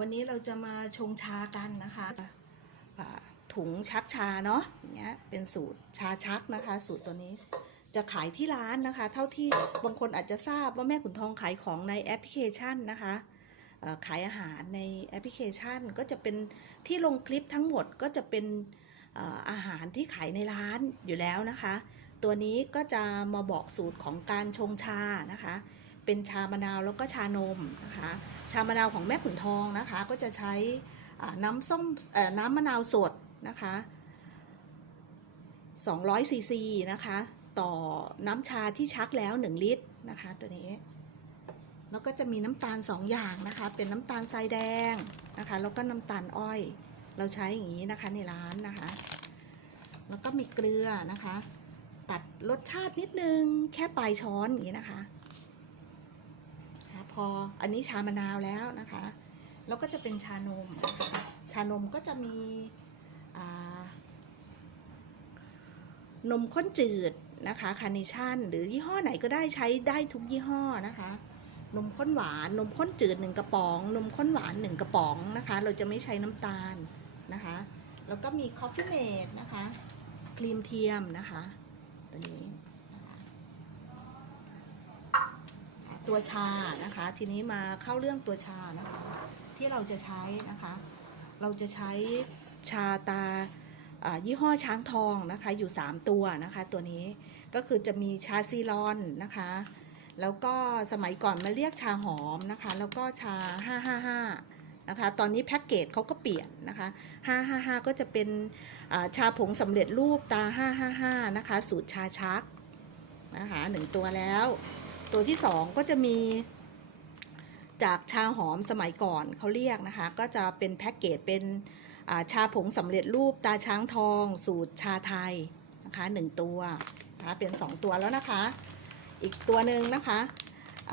วันนี้เราจะมาชงชากันนะคะถุงชักชาเนาะอย่างเงี้ยเป็นสูตรชาชักนะคะ สูตรตัวนี้จะขายที่ร้านนะคะ เท่าที่บางคนอาจจะทราบว่าแม่ขุนทองขายของในแอปพลิเคชันนะคะขายอาหารในแอปพลิเคชันก็จะเป็นที่ลงคลิปทั้งหมดก็จะเป็นอาหารที่ขายในร้านอยู่แล้วนะคะ ตัวนี้ก็จะมาบอกสูตรของการชงชานะคะ เป็นชามะนาวแล้วก็ชานมนะคะ ชามะนาวของแม่ขุนทองนะคะ ก็จะใช้น้ำส้มน้ำมะนาวสดนะคะ200ซีซีนะคะ ต่อน้ำชาที่ชักแล้ว 1 ลิตรนะคะ ตัวนี้ แล้วก็จะมีน้ำตาล 2 อย่างนะคะ เป็นน้ำตาลทรายแดงนะคะ แล้วก็น้ำตาลอ้อย เราใช้อย่างนี้นะคะในร้านนะคะ แล้วก็มีเกลือนะคะ ตัดรสชาตินิดนึงแค่ปลายช้อนอย่างนี้นะคะ พออันนี้ชามะนาวแล้วนะคะ แล้วก็จะเป็นชานม ชานมก็จะมีนมข้นจืดนะคะคาร์เนชั่นหรือยี่ห้อไหนก็ได้ใช้ได้ทุกยี่ห้อนะคะ นมข้นหวานนมข้นจืดหนึ่งกระป๋อง นมข้นหวานหนึ่งกระป๋องนะคะ เราจะไม่ใช้น้ำตาลนะคะ แล้วก็มีคอฟฟี่เมดนะคะ ครีมเทียมนะคะ ตัวนี้นะคะ ตัวชานะคะ ทีนี้มาเข้าเรื่องตัวชานะคะ ที่เราจะใช้นะคะ เราจะใช้ชาตาอ่ายี่ห้อช้างทองนะคะอยู่ 3 ตัวนะคะตัวนี้ก็คือจะมีชาซีรอนนะคะ แล้วก็สมัยก่อนมาเรียกชาหอมนะคะ แล้วก็ชา 555นะคะตอนนี้แพ็กเกจเขาก็เปลี่ยนนะคะ 555 ก็จะเป็นชาผงสำเร็จรูปตา 555นะคะสูตรชาชักนะคะหนึ่งตัวแล้ว ตัวที่สองก็จะมีจากชาหอมสมัยก่อนเขาเรียกนะคะ ก็จะเป็นแพ็กเกจเป็นาชาผงสำเร็จรูปตาช้างทอง สูตรชาไทยนะคะหนึ่งตัวนะคะเป็นสองตัวแล้วนะคะ อีกตัวหนึ่งนะคะ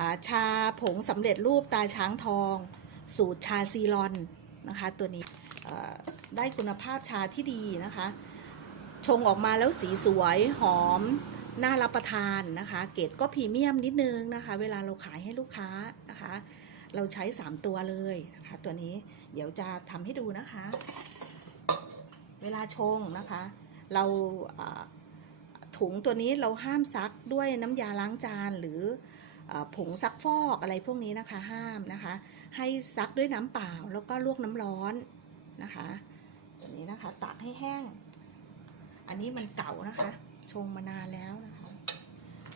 าชาผงสำเร็จรูปตาช้างทอง สูตรชาซีรอนนะคะตัวนี้ได้คุณภาพชาที่ดีนะคะ ชงออกมาแล้วสีสวยหอม น่ารับประทานนะคะ เกรดก็พรีเมียมนิดนึงนะคะ เวลาเราขายให้ลูกค้านะคะ เราใช้ 3 ตัวเลยนะคะ ตัวนี้เดี๋ยวจะทำให้ดูนะคะ เวลาชงนะคะ เราถุงตัวนี้เราห้ามซักด้วยน้ำยาล้างจานหรืออผงซักฟอกอะไรพวกนี้นะคะห้ามนะคะ ให้ซักด้วยน้ำเปล่าแล้วก็ลวกน้ำร้อนนะคะตัวนี้นะคะตากให้แห้ง อันนี้มันเก่านะคะ ชงมานานแล้วนะคะ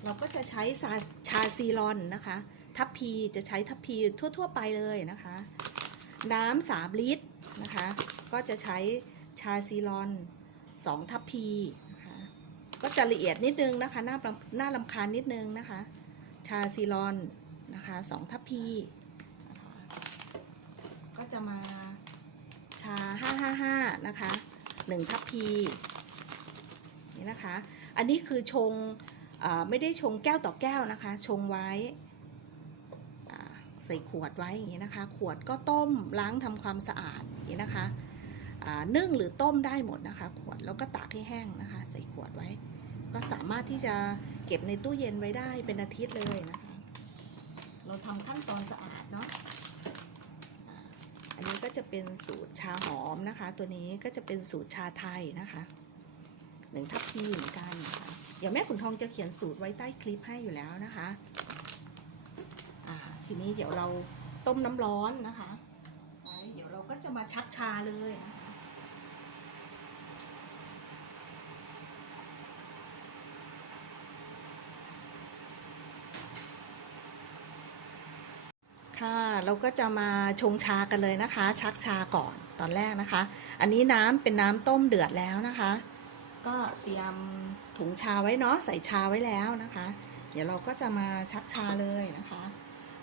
เราก็จะใช้ชาชาซีรอนนะคะ ทัพพีจะใช้ทัพพีทั่ว ๆ ไปเลยนะคะ น้ำสามลิตรนะคะ ก็จะใช้ชาซีรอนสองทัพพีนะคะ ก็จะละเอียดนิดนึงนะคะ หน่าประน่าลำคาญนิดนึงนะคะ ชาซีรอนนะคะสองทัพพีนะคะก็จะมาชา 555 นะคะหนึ่งทัพพี นี่นะคะ อันนี้คือชงอไม่ได้ชงแก้วต่อแก้วนะคะ ชงไว้ใส่ขวดไว้อย่างนี้นะคะ ขวดก็ต้มล้างทำความสะอาดอย่างนี้นะคะนึ่งหรือต้มได้หมดนะคะ ขวดแล้วก็ตากให้แห้งนะคะ ใส่ขวดไว้ ก็สามารถที่จะเก็บในตู้เย็นไว้ได้เป็นอาทิตย์เลยนะคะ เราทำขั้นตอนสะอาดเนาะอันนี้ก็จะเป็นสูตรชาหอมนะคะ ตัวนี้ก็จะเป็นสูตรชาไทยนะคะ หนึ่งทัพพีเหมือนกันนะคะเดี๋ยวแม่ขุนทองจะเขียนสูตรไว้ใต้คลิปให้อยู่แล้วนะคะทีนี้เดี๋ยวเราต้มน้ำร้อนนะคะไว้เดี๋ยวเราก็จะมาชักชาเลยนะคะค่ะเราก็จะมาชงชากันเลยนะคะ ชักชาก่อนตอนแรกนะคะ อันนี้น้ำเป็นน้ำต้มเดือดแล้วนะคะ ก็เตรียมถุงชาไว้เนาะใส่ชาไว้แล้วนะคะ เดี๋ยวเราก็จะมาชักชาเลยนะคะ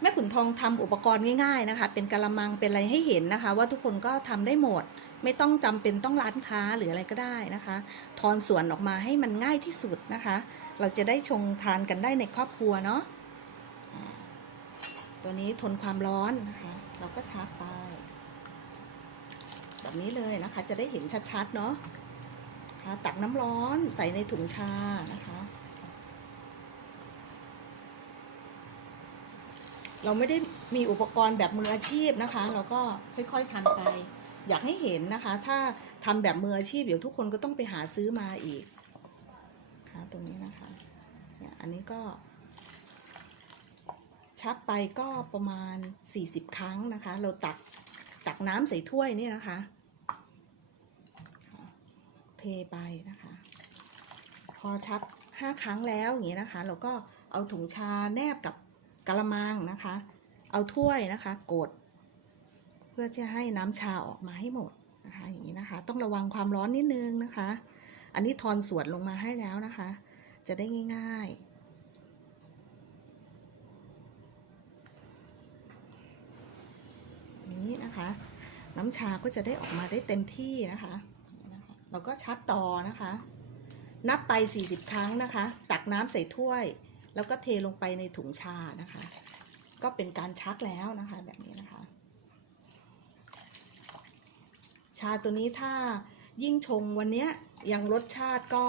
แม่ขุนทองทำอุปกรณ์ง่ายๆนะคะ เป็นกะละมังเป็นอะไรให้เห็นนะคะ ว่าทุกคนก็ทำได้หมด ไม่ต้องจำเป็นต้องร้านค้าหรืออะไรก็ได้นะคะ ทอนส่วนออกมาให้มันง่ายที่สุดนะคะ เราจะได้ชงทานกันได้ในครอบครัวเนาะตัวนี้ทนความร้อนนะคะ เราก็ชักไป แบบนี้เลยนะคะ จะได้เห็นชัดๆเนาะ ตักน้ำร้อนใส่ในถุงชานะคะ เราไม่ได้มีอุปกรณ์แบบมืออาชีพนะคะ เราก็ค่อยๆทำไป อยากให้เห็นนะคะ ถ้าทำแบบมืออาชีพเดี๋ยวทุกคนก็ต้องไปหาซื้อมาอีกค่ะตรงนี้นะคะเนี่ยอันนี้ก็ชักไปก็ประมาณ 40 ครั้งนะคะ เราตักตักน้ำใส่ถ้วยนี่นะคะค่ะ เทไปนะคะ พอชัก5ครั้งแล้วอย่างนี้นะคะ เราก็เอาถุงชาแนบกับกระมังนะคะ เอาถ้วยนะคะ กด เพื่อจะให้น้ำชาออกมาให้หมดนะคะ อย่างนี้นะคะ ต้องระวังความร้อนนิดนึงนะคะ อันนี้ทอนส่วนลงมาให้แล้วนะคะ จะได้ง่ายๆ นี้นะคะ น้ำชาก็จะได้ออกมาได้เต็มที่นะคะ เราก็ชัดต่อนะคะ นับไป 40 ครั้งนะคะ ตักน้ำใส่ถ้วย แล้วก็เทลงไปในถุงชานะคะ ก็เป็นการชักแล้วนะคะแบบนี้นะคะ ชาตัวนี้ถ้ายิ่งชงวันเนี้ยยังรสชาติก็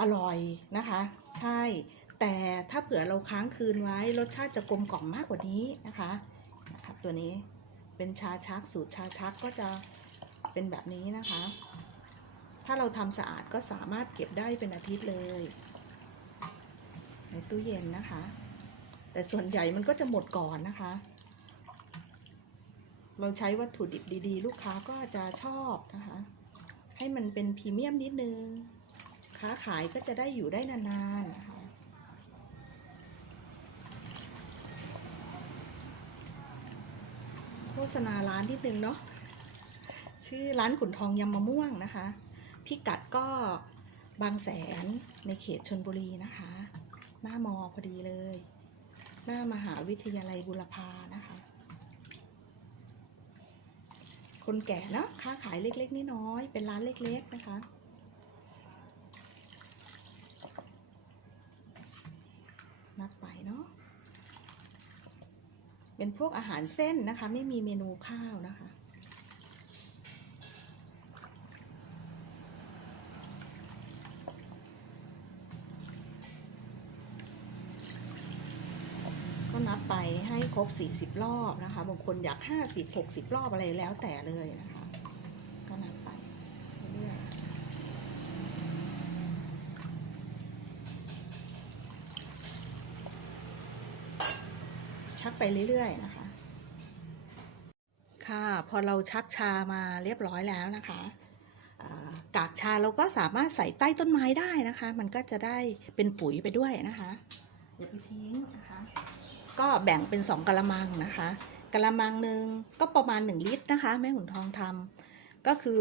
อร่อยนะคะ ใช่แต่ถ้าเผื่อเราค้างคืนไว้รสชาติจะกลมกล่อมมากกว่านี้นะคะนะคะตัวนี้เป็นชาชักสูตรชาชักก็จะเป็นแบบนี้นะคะ ถ้าเราทำสะอาดก็สามารถเก็บได้เป็นอาทิตย์เลย ในตู้เย็นนะคะ แต่ส่วนใหญ่มันก็จะหมดก่อนนะคะ เราใช้วัตถุดิบดีๆ ลูกค้าก็จะชอบนะคะ ให้มันเป็นพรีเมียมนิดนึง ค้าขายก็จะได้อยู่ได้นานๆนะคะโฆษณาร้านนิดนึงเนาะชื่อร้านขุนทองยำมะม่วงนะคะ พิกัดก็บางแสนในเขตชนบุรีนะคะ หน้ามอพอดีเลย หน้ามหาวิทยาลัยบุรพานะคะ คนแก่เนาะค้าขายเล็กๆน้อยๆเป็นร้านเล็ก ๆ นะคะนับไปเนาะเป็นพวกอาหารเส้นนะคะ ไม่มีเมนูข้าวนะคะ ก็นับไป ให้ครบ 40 รอบนะคะ บางคนอยาก 50 60 รอบอะไรแล้วแต่เลยนะคะ ก็นับไปเรื่อยๆชักไปเรื่อยๆนะคะ ค่ะพอเราชักชามาเรียบร้อยแล้วนะคะกากชาเราก็สามารถใส่ใต้ต้นไม้ได้นะคะ มันก็จะได้เป็นปุ๋ยไปด้วยนะคะ อย่าไปทิ้งนะคะ ก็แบ่งเป็น 2กะละมังนะคะกะละมังหนึ่งก็ประมาณ 1 ลิตรนะคะ แม่ขุนทองทำก็คือ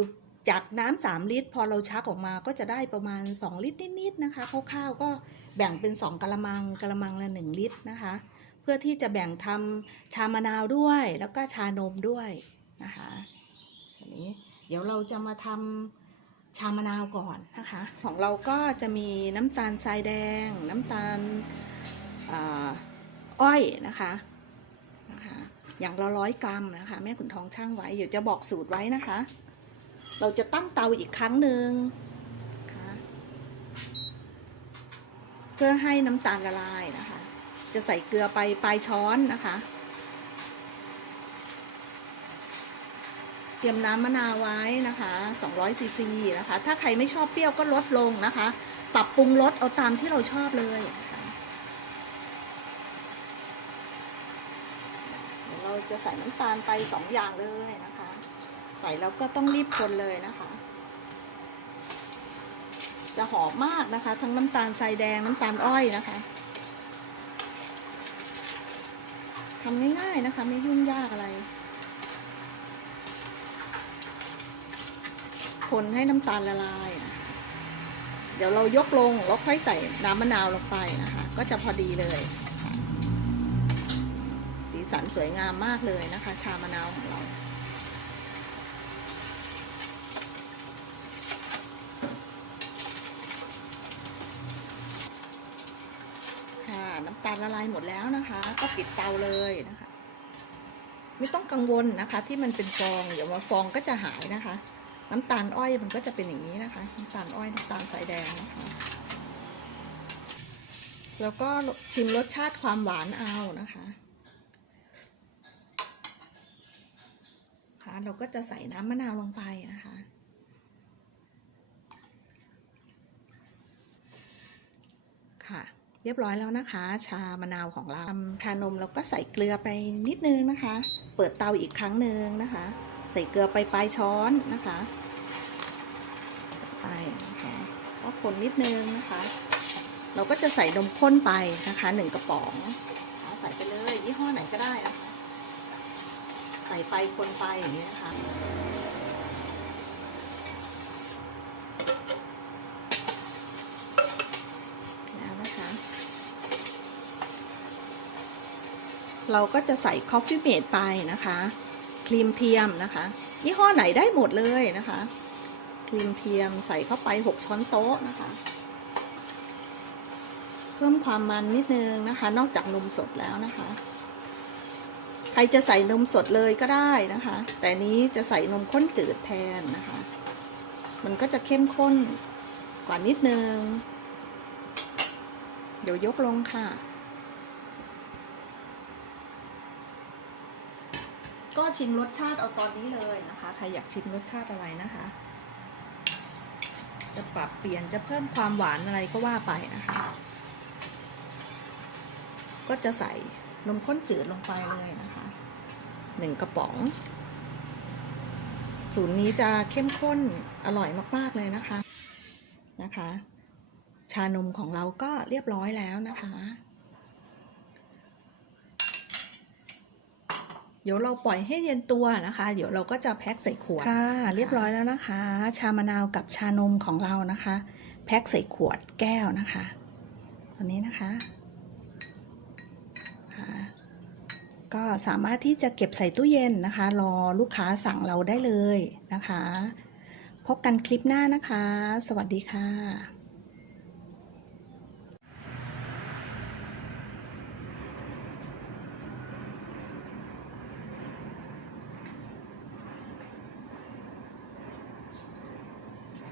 จากน้ำสามลิตร พอเราชักออกมาก็จะได้ประมาณ 2 ลิตรนิดๆนะคะคร่าวๆก็แบ่งเป็น 2กะละมังกะละมังละ 1 ลิตรนะคะ เพื่อที่จะแบ่งทำชามะนาวด้วยแล้วก็ชานมด้วยนะคะนี้เดี๋ยวเราจะมาทำชามะนาวก่อนนะคะ ของเราก็จะมีน้ำตาลทรายแดง น้ำตาล อ้อยนะคะนะคะอย่างละร้อยกรัมนะคะ แม่ขุนทองช่างไว้เดี๋ยวจะบอกสูตรไว้นะคะ เราจะตั้งเตาอีกครั้งหนึ่งเพื่อให้น้ำตาลละลายนะคะ จะใส่เกลือไปปลายช้อนนะคะ เตรียมน้ำมะนาวไว้นะคะ200ซีซีนะคะ ถ้าใครไม่ชอบเปรี้ยวก็ลดลงนะคะ ปรับปรุงรสเอาตามที่เราชอบเลยนะคะ เดี๋ยวเรา จะใส่น้ำตาลไปสองอย่างเลยนะคะ ใส่แล้วก็ต้องรีบคนเลยนะคะ จะหอมมากนะคะ ทั้งน้ำตาลทรายแดงน้ำตาลอ้อยนะคะทำง่ายๆนะคะ ไม่ยุ่งยากอะไร คนให้น้ำตาลละลายนะะเดี๋ยวเรายกลงแล้วค่อยใส่น้ำมะนาวลงไปนะคะ ก็จะพอดีเลย สันสวยงามมากเลยนะคะ ชามะนาวของเรา ค่ะน้ำตาลละลายหมดแล้วนะคะ ก็ปิดเตาเลยนะคะ ไม่ต้องกังวลนะคะ ที่มันเป็นฟองเดี๋ยวมาฟองก็จะหายนะคะ น้ำตาลอ้อยมันก็จะเป็นอย่างนี้นะคะ น้ำตาลอ้อยน้ำตาลสายแดงนะคะแล้วก็ชิมรสชาติความหวานเอานะคะ เราก็จะใส่น้ำมะนาวลงไปนะคะ ค่ะเรียบร้อยแล้วนะคะ ชามะนาวของเราทำชานมเราก็ใส่เกลือไปนิดนึงนะคะ เปิดเตาอีกครั้งหนึ่งนะคะ ใส่เกลือไปปลายช้อนนะคะ ไปนะคะก็คนนิดนึงนะคะ เราก็จะใส่นมข้นไปนะคะหนึ่งกระป๋องใส่ไปเลยยี่ห้อไหนก็ได้นะคะ ส่ไปคนไปอย่างนี้นะคะแล้วนะคะเราก็จะใส่ Coffee Mate ไปนะคะ ครีมเทียมนะคะยี่ห้อไหนได้หมดเลยนะคะ ครีมเทียมใส่เข้าไป 6 ช้อนโต๊ะนะคะ เพิ่มความมันนิดนึงนะคะ นอกจากนมสดแล้วนะคะ ใครจะใส่นมสดเลยก็ได้นะคะ แต่นี้จะใส่นมข้นจืดแทนนะคะ มันก็จะเข้มข้นกว่านิดนึง เดี๋ยวยกลงค่ะ ก็ชิมรสชาติเอาตอนนี้เลยนะคะ ใครอยากชิมรสชาติอะไรนะคะ จะปรับเปลี่ยนจะเพิ่มความหวานอะไรก็ว่าไปนะคะ ก็จะใส่นมข้นจืดลงไปเลยนะคะ หนึ่งกระป๋อง สูตรนี้จะเข้มข้นอร่อยมาก ๆ เลยนะคะนะคะ ชานมของเราก็เรียบร้อยแล้วนะคะ เดี๋ยวเราปล่อยให้เย็นตัวนะคะ เดี๋ยวเราก็จะแพ็คใส่ขวดค่ะ เรียบร้อยแล้วนะคะ ชามะนาวกับชานมของเรานะคะ แพ็คใส่ขวดแก้วนะคะ ตัวนี้นะคะค่ะ ก็สามารถที่จะเก็บใส่ตู้เย็นนะคะ รอลูกค้าสั่งเราได้เลยนะคะ พบกันคลิปหน้านะคะ สวัสดีค่ะ